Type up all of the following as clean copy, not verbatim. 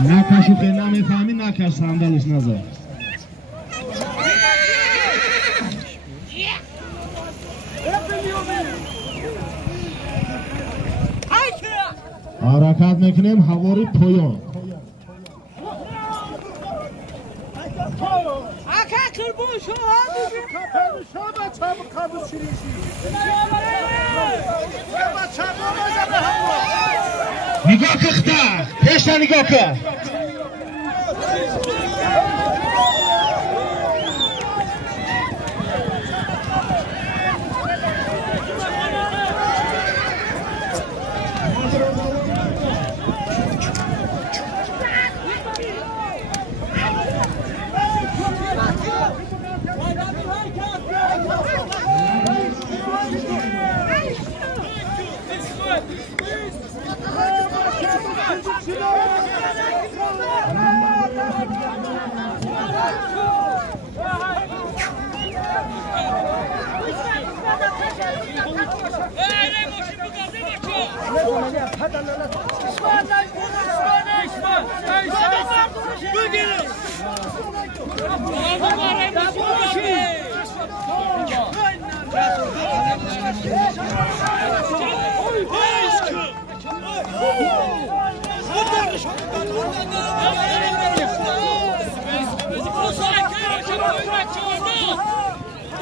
نکشو که نمیفهمی نکش صندلش نذار. حرکت میکنیم حواری پایان. نگاه کخته پیشتا نگاه که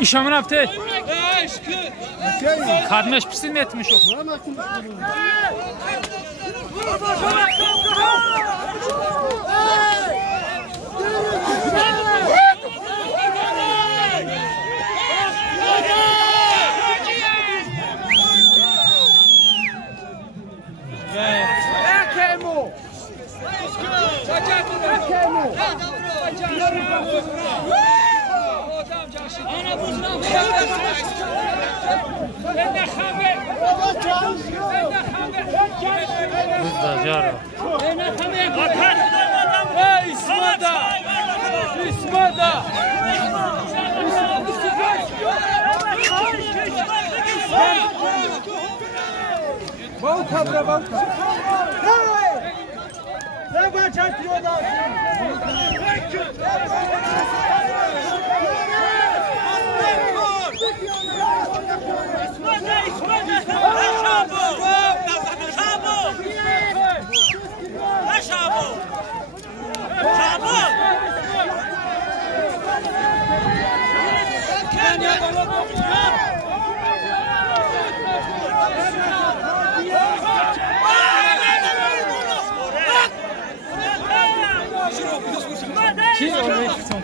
İşamın yaptı. Kardeş pisin etmiş o.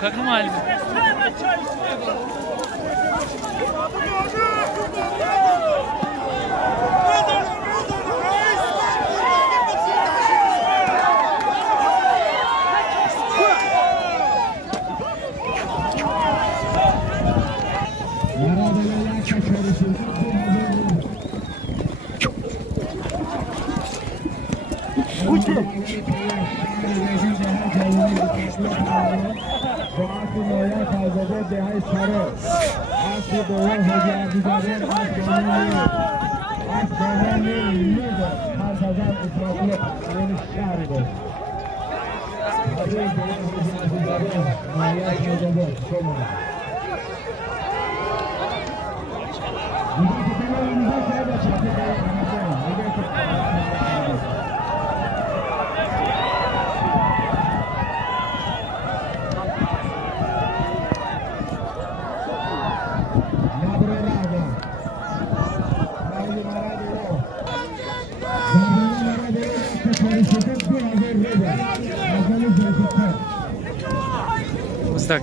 Как нормально.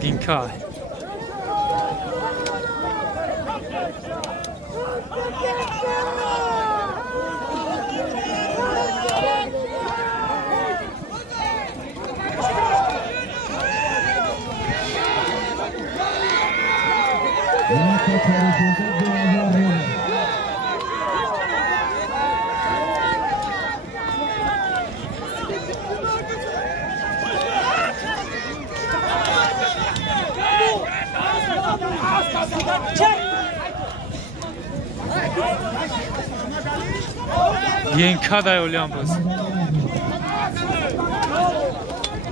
Ginka. Ginka da öyle yapıyoruz.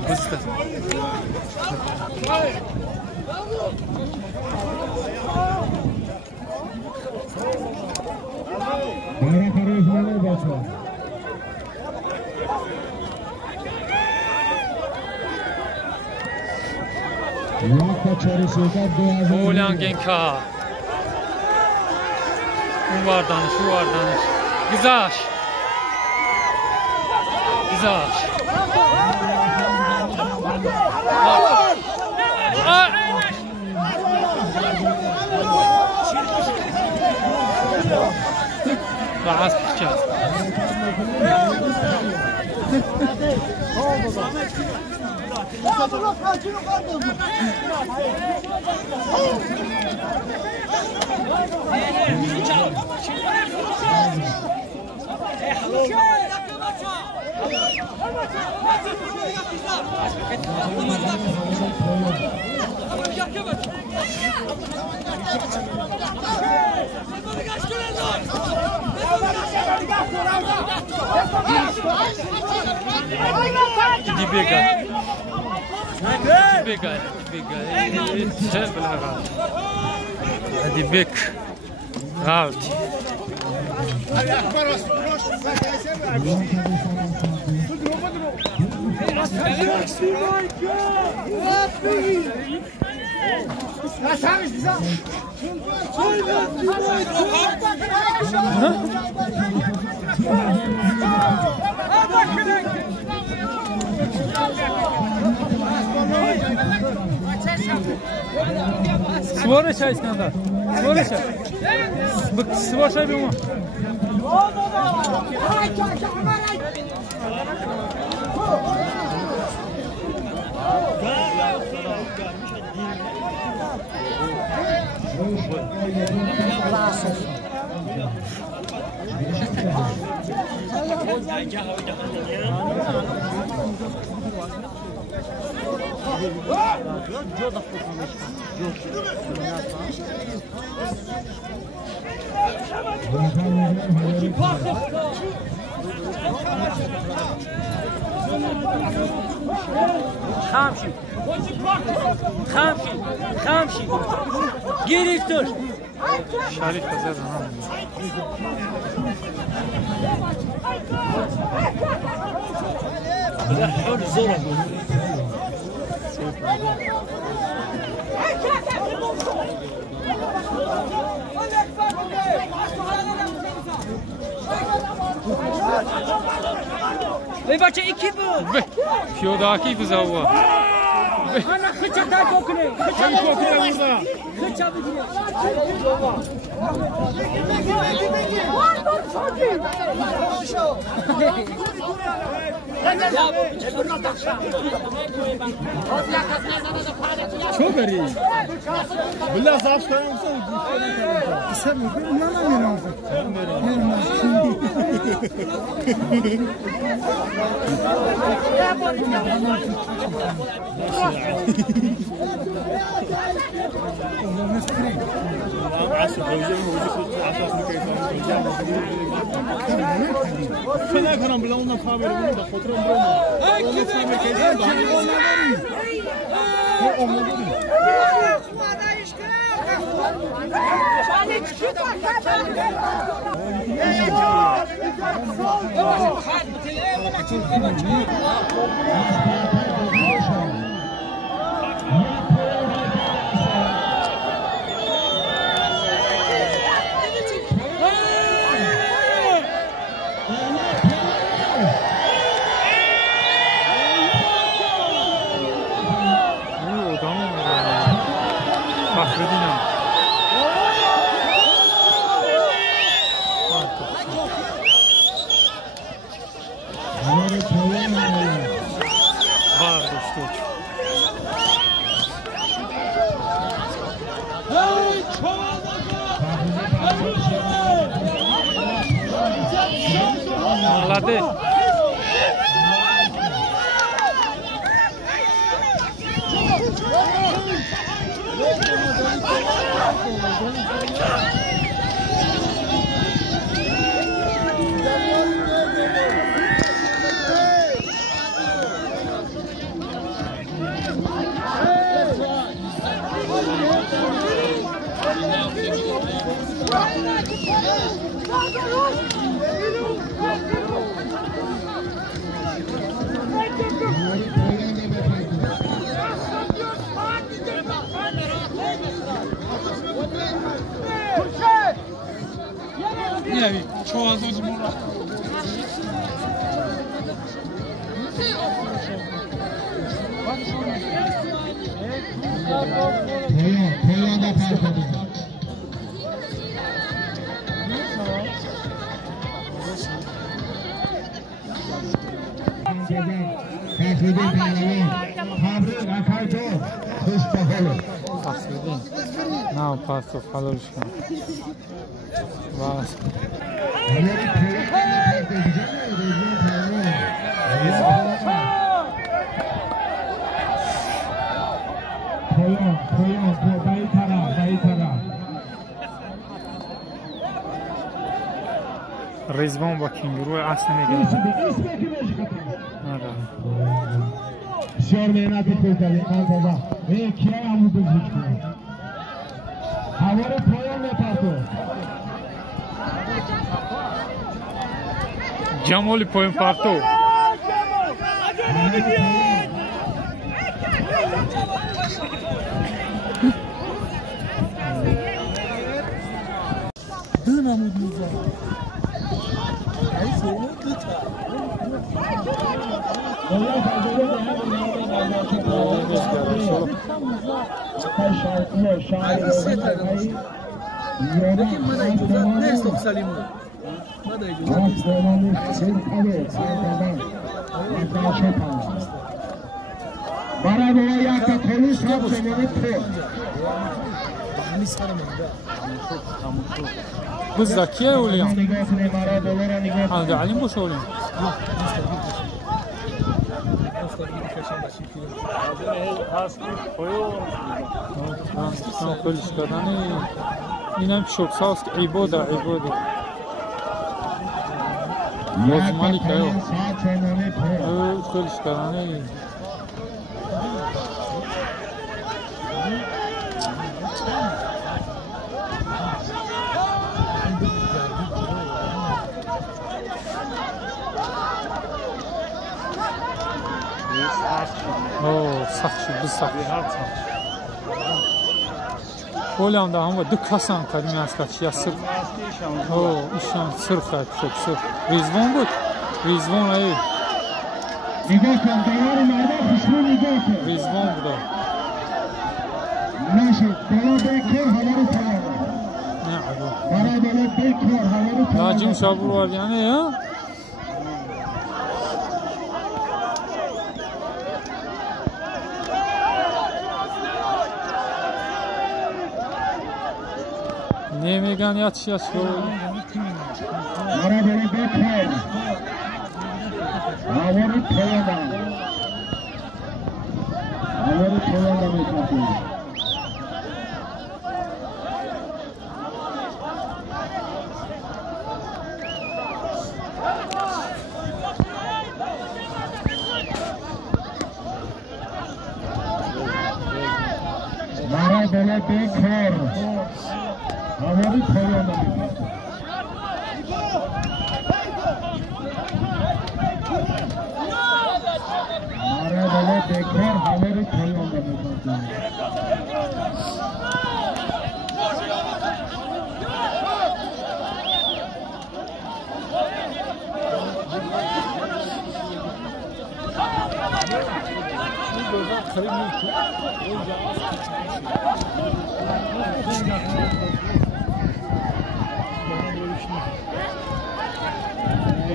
Bıstı. Bayrak arayışmalar başlıyor. Oğlan Genka. Bu var danış, şu var danış. Güzel. Güzel. Daha çıkacağız. Dibega. Dibega. Sen belaga. Dibek. Raut. Svore çay İskender. Svore çay. Bak svore çay bir mu? Hamşin. Hamşin. Hamşin. Giriftir. Şarif kazandı. Hır zor. Ey bacı iki bu. Fiyodaki buzavva. Ana kıça da kokune. Kıça kokune burada. Kıça bir gire. Çok iyi. Billah saf koyar mısın? Sen inanamıyorum artık. فلا كلام بلا ونا خابر ونا خطرهم بروما ونا خابر كيسان Ağladı. Nie wiem, czoła z odmura. Poyon'da fark edildi. Tafridin pehlevan Tafrid Akayto Khushbahol. Tafridin. Ne yaparsa kalır şu an. Bas. Poyon, baytara. Rizvan با کنگروی اصل میگه. بسیار مهنتی کرده خانواده. کیا همون بزرگ کنه. هوار پایان نتاتو. جمالی پایین پارتو. Biz Zakiye oluyor. Hadi alim boş oluyor. Kılıç kadını inem çok sağ olsun iboda. Bozmalik yok. Kılıç kadını. Saxçı, biz saxçı. Hollanda ama dükkasan kadın askaç ya sır. İşan sır kayıp çok sır. Rizvan bu. Rizvan ayı. Nigahkan davarı nerede? Kuşlu nigahkan. Rizvan bu da. Naşit, bana bekler haları tanıdı. Ne abi? Bana böyle bekler haları tanıdı. Lacim sabır var yani ya. Ne megan yaş. Bana böyle bekler. Haları tanıdı bekler. Bana böyle bekler. Havari Poyon'da bekliyor. Maradola bekler, Havari Poyon'da bekliyor.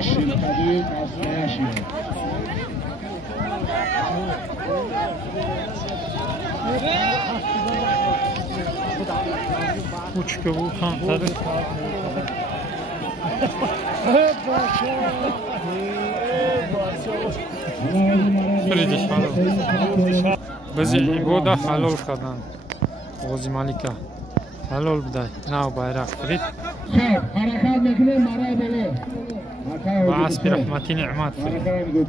Şirketi masaya şirket. Uçka bu kantarı. Fridiş halal. Bizi iboda halal kadan. G'ozi Malika. Halal biday. Nav bayrak Frid. Harakat bekle Maradola. Ve asbi rahmati ni'mat Frid.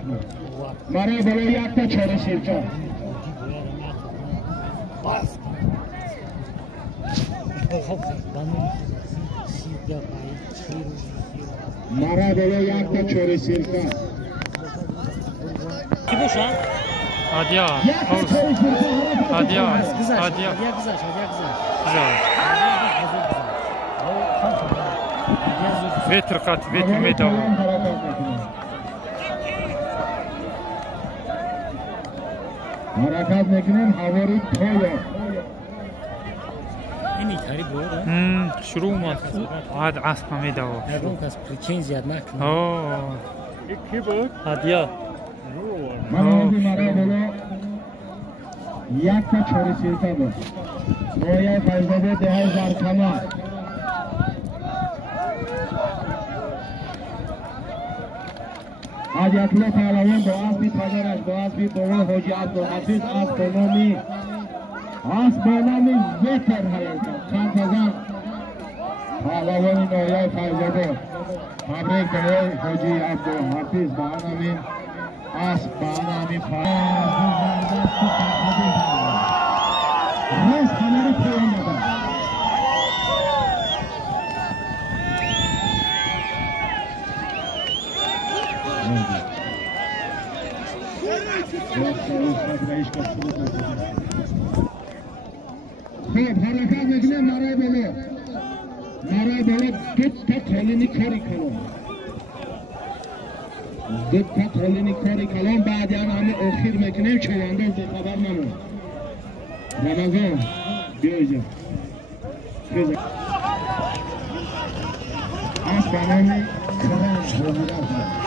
Maradola yakta çare şirket. Mara bolo yakta çöre sirka. Kim o şu an? Adya. Adya. Adya. Güzel. Güzel. Vetr kat, vetr medal. Harakat mekinin havori toyo. اینی کاری بود. شروع اومد. عاد عصب medal. اون کس پرچینزیاد نکنه. کی بود؟ Adya. Manavdi mara bolo yakta çöre sirka bu. Noya faydalı değer zarkama. Adiyatlı Pehlavon Boğaz bir Pazaraj, Boğaz bir Bolu Hoca Abdülhafiz Astronomi Veter hayata. Kantazan Pehlavon Noya faydalı. Tebrik ederim Hoca Abdülhafiz Bağnamin Bağnamin Reis kamera koyamadı. Xo'p, harakat mekine maray bolo. Maray bolo bitta qo'lini kori kalon. Bitta qo'lini kori kalon ba'dan ham oxir mekine chavanda xabar mana. Ramazon biyoja. Biyoja. Aslanani karan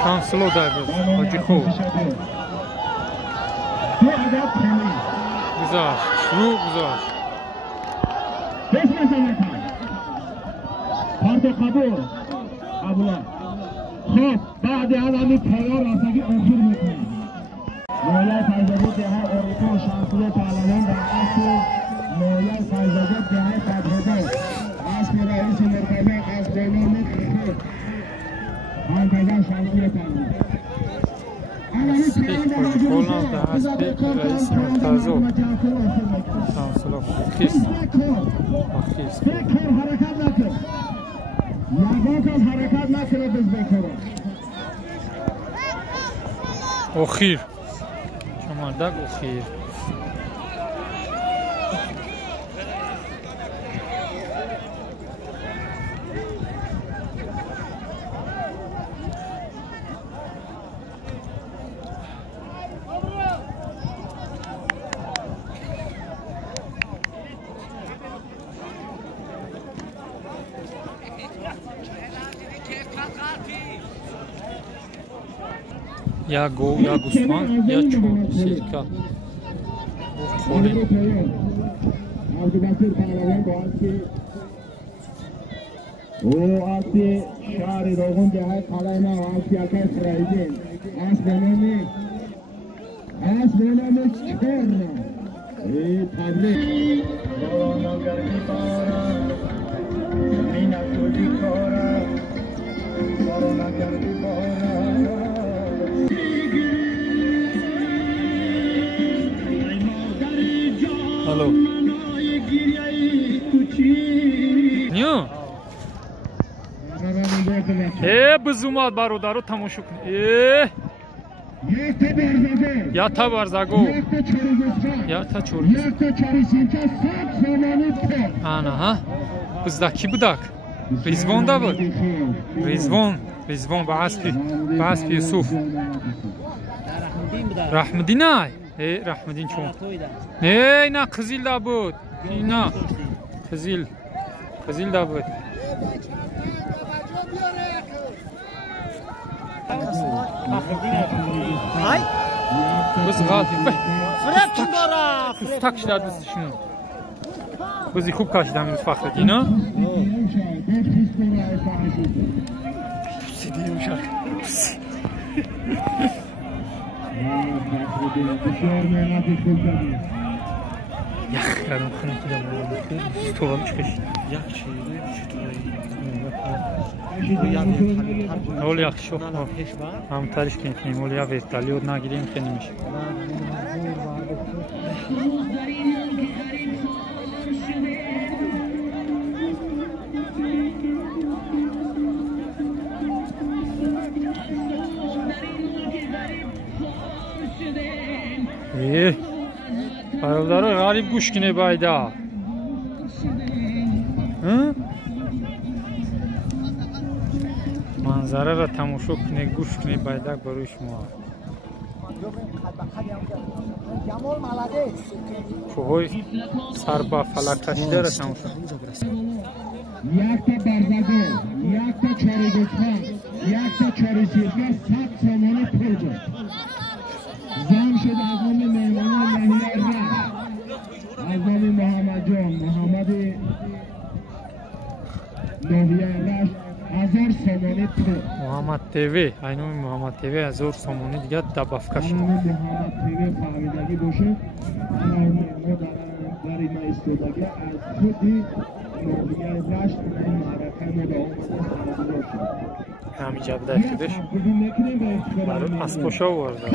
Tam slow diver. Hoca Khov. Bu adet temiz. Güzel. Şunu güzel. Besme sanata. Parto kabul. Abla. Xo'p, ba'di alami tayyor asagi oxir mekan. Noya faydalı deha oriko şanslı Pehlavon dar asli Noya faydalı deha kadroda. Asli reisi merkezi astronomi kırkı. Kantazan şanslı Pehlavon. Hollanda asli reisi merkezi. Tam slow. Kis. Bekar harakat nakır. Yavaş harakat nakır biz bekara. Oxir. Şamardak oxir. Ya go, ya Gusman, ya Çor, Sirka. Bu Kore. Abdülbasir Pehlavon Boğazki o Asli Şahri Rogun Dehay Kalayma Asli Akay Sırayıcın Aslenemi Çorna Tebrik Doğana Garbi Bağra Mina Kuzi Kora Doğana Garbi Bağra Hello. Niyo? Biz umad barodaro tamosho kuni. Ya ta barzago. Ya ta choriz. Ana ha. Bizdaki budak. Rizvon da bud. Rizvon Baspi Yusuf. Rahmedin ay. Rahmedin chon. Ne Qizil da bud. Ina. Qizil da bud. Ay. Biz g'alati. Fırap kim bora? Tak ishladi shuni. Biz ko'p kashdamiz Faxriddin-a. Sidiyushak. Yaxlarim xunukida bo'ldi. To'g'ri chiqish. Yaxshi, Ol yaxshi. Ham Toshkentning O'lya vertolyot nagirим kenimish. برادر غریب گوش کنه بایدا منظره را تماشا کنه گوش کنه بایدک برای شما کوهوی سر با فلک کشیده را تماشا یک تا برزده یک تا چاری گفتان یک تا چاری سیرگه 100 سامانه پول بود زم شد از نام مهمانان نهیه رش از نام محمد جان محمد نهیه رش 1000 سامانه پول محمد تیوی اینومی محمد تیوی 1000 سامانه دیگه دبافکه شد محمد تیوی فهمیدگی باشه ما در این ایستادگی از خودی نهیه رش این معرکه ما به آمده شد همین جبده شدش برای اسباشا ورده